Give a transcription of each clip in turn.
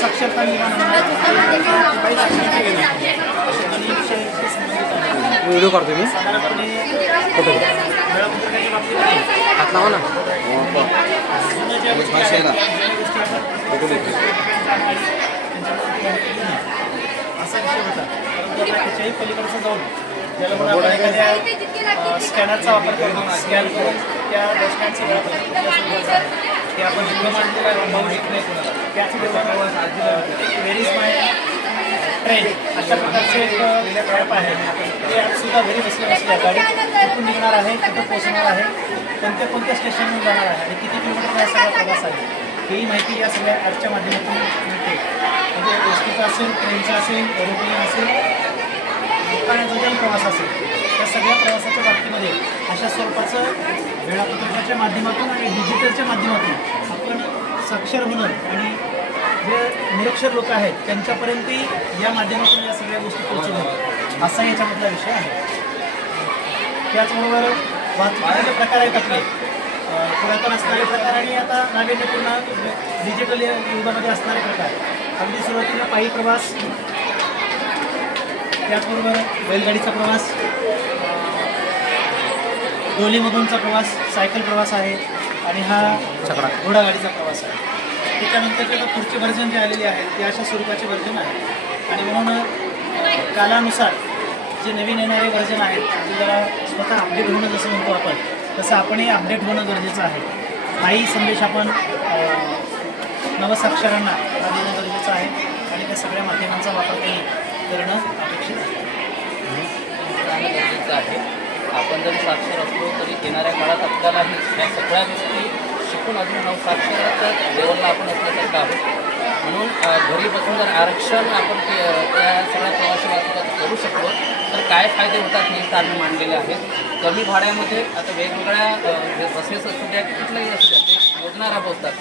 साक्षरता व्हिडिओ काढतो मी. फोटो हात लावा ना. असा विषय होता. त्याच्याही पलीकडचं जाऊन ज्याला एखाद्या स्कॅनरचा वापर करून स्कॅन करून त्या ते आपण जिथं मांडलेलं आहे बघू शकत नाही कोणाला. त्याच व्हेर इज माय ट्रेन अशा प्रकारचे एक ॲप आहे. ते ॲपसुद्धा घरी बसल्या बसल्या गाडी कुठून निघणार आहे कुठं पोहोचणार आहे कोणत्या कोणत्या स्टेशनवर जाणार आहे आणि किती किलोमीटर हा सगळा प्रवास आहे. ही माहिती या सगळ्या ॲपच्या माध्यमातून मिळते. म्हणजे एस असेल ट्रेनचा असेल एरोप्लेन असेल पाण्याचा जल प्रवास असेल. त्या सगळ्या प्रवासाच्या बाबतीमध्ये अशा स्वरूपाचं वेळापत्रकाच्या माध्यमातून आणि डिजिटलच्या माध्यमातून आपण साक्षर होणं आणि जे निरक्षर लोक आहेत त्यांच्यापर्यंतही या माध्यमातून या सगळ्या गोष्टी पोहोचवणं असा याच्यामधला विषय आहे. त्याचबरोबर वाहतुकीचे प्रकार आहेत आपले. पुरातन असणारे प्रकार आणि आता नाविन्यपूर्ण डिजिटल युगामध्ये असणारे प्रकार. अगदी सुरुवातीला पायी प्रवास त्याचबरोबर बैलगाडीचा प्रवास डोलीमधूनचा प्रवास सायकल प्रवास आहे आणि हा छकडा. घोडागाडीचा प्रवास आहे. त्याच्यानंतर आता पुढचे व्हर्जन जे आलेले आहेत ते अशा स्वरूपाचे व्हर्जन आहेत आणि म्हणून कालानुसार जे नवीन येणारे व्हर्जन आहेत ते जरा स्वतः अपडेट होणं जसं म्हणतो आपण तसं आपणही अपडेट होणं गरजेचं आहे. हाही संदेश आपण नवसाक्षरांना देणं गरजेचं आहे. आणि त्या सगळ्या माध्यमांचा वापर करणं अपेक्षित आहे राहणं गरजेचं आहे. आपण जरी साक्षर असलो तरी येणाऱ्या काळात आपल्यालाही या सगळ्या गोष्टी शिकून अजून नऊ साक्षरता लेवलला आपण असल्यासारखं आहोत म्हणून घरी बसून जर आरक्षण आपण ते, त्या सगळ्या प्रवासी वाहतुकाचं करू शकलो तर काय फायदे होतात हे कारण मांडलेले आहेत. कमी भाड्यामध्ये आता वेगवेगळ्या बसेस असू द्या कुठल्याही असू द्या ते योजना राबवतात.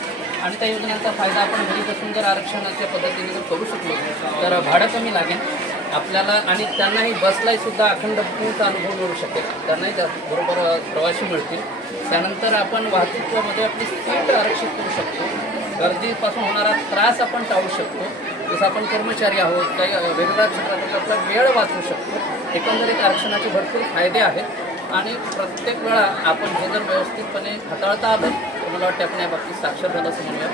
आणि त्या योजनांचा फायदा आपण घरी बसून जर आरक्षणाच्या पद्धतीने जर करू शकलो तर भाडं कमी लागेल. आपल्याला आणि त्यांनाही बसलाही सुद्धा अखंड बुकिंगचा अनुभव मिळू शकेल. त्यांनाही त्या बरोबर प्रवासी मिळतील. त्यानंतर आपण वाहतुकीमध्ये आपली सीट आरक्षित करू शकतो. गर्दीपासून होणारा त्रास आपण टाळू शकतो. जसं आपण कर्मचारी आहोत काही वेगवेगळ्या क्षेत्रात आपला वेळ वाचवू शकतो. एकंदरीत आरक्षणाचे भरपूर फायदे आहेत. आणि प्रत्येक वेळा आपण हे जर व्यवस्थितपणे हाताळता आलं तर मला वाटते आपण या बाबतीत साक्षर झालं असं म्हणूया.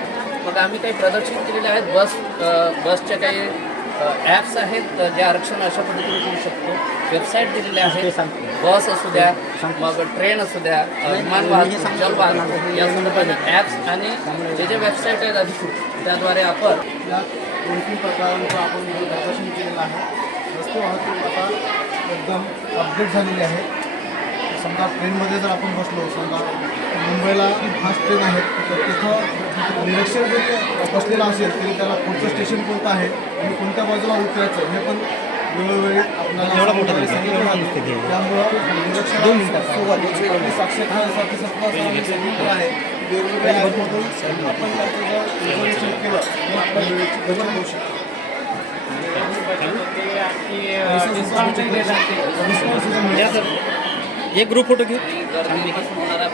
मग आम्ही काही प्रदर्शित केलेले आहेत. बस बसच्या काही ॲप्स आहेत जे आरक्षण अशा पद्धतीने करू शकतो. वेबसाईट दिलेल्या आहेत. बस असू द्या मग ट्रेन असू द्या विमान वाहतूक जल वाहतूक या संदर्भाने ॲप्स आणि जे जे वेबसाईट आहेत अधिकृत त्याद्वारे आपण तीन प्रकारांचं आपण इथे प्रदर्शन केलेलं आहे रस्ते वाहतूक आता एकदम अपडेट झालेली आहे. समजा ट्रेनमध्ये जर आपण बसलो समजा मुंबईला फास्ट ट्रेन आहेत तर तिथं निरीक्षण जरी बसलेला असेल तरी त्याला पुढचं स्टेशन कोणतं आहे आणि कोणत्या बाजूला उतरायचं हे पण वेळोवेळी आपल्याला एवढा मोठा त्यामुळं निरीक्षणासोबत आपली साक्षरतासाठी सत्ता आहे. वेगवेगळ्या ॲपमधून आपण त्याचं जर रिझर्वेशन केलं तर आपल्या वेळेची बचत होऊ शकते. एक ग्रुप फोटो घेऊ.